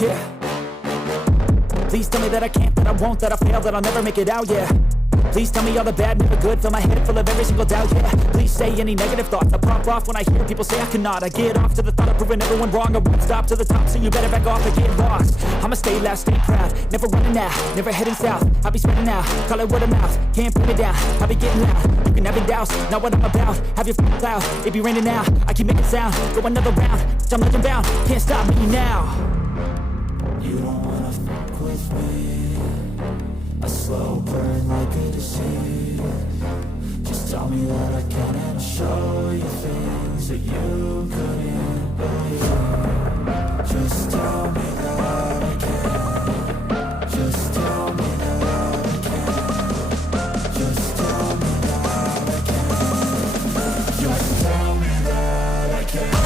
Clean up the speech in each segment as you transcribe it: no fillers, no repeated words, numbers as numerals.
Yeah. Please tell me that I can't, that I won't, that I fail, that I'll never make it out, yeah. Please tell me all the bad, never good, fill my head full of every single doubt, yeah. Please say any negative thoughts, I pop off when I hear people say I cannot. I get off to the thought of proving everyone wrong, I won't stop to the top, so you better back off and get lost. I'ma stay loud, stay proud, never running out, never heading south. I'll be spreading out, call it word of mouth, can't put me down, I'll be getting loud. You can have your doubts, not what I'm about, have your f***ing cloud, it be raining now, I keep making sound, go another round, I'm legend bound, can't stop me now. You don't wanna fuck with me, a slow burn like a disease. Just tell me that I can and I'll show you things that you couldn't believe. Just tell me that I can. Just tell me that I can. Just tell me that I can. Just tell me that I can.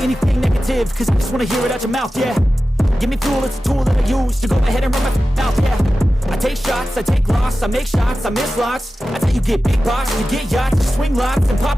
Anything negative, cause I just wanna hear it out your mouth, yeah. Give me fuel, it's a tool that I use to go ahead and run my mouth, yeah. I take shots, I take loss, I make shots, I miss lots. That's how you get big box, you get yachts, you swing lots and pop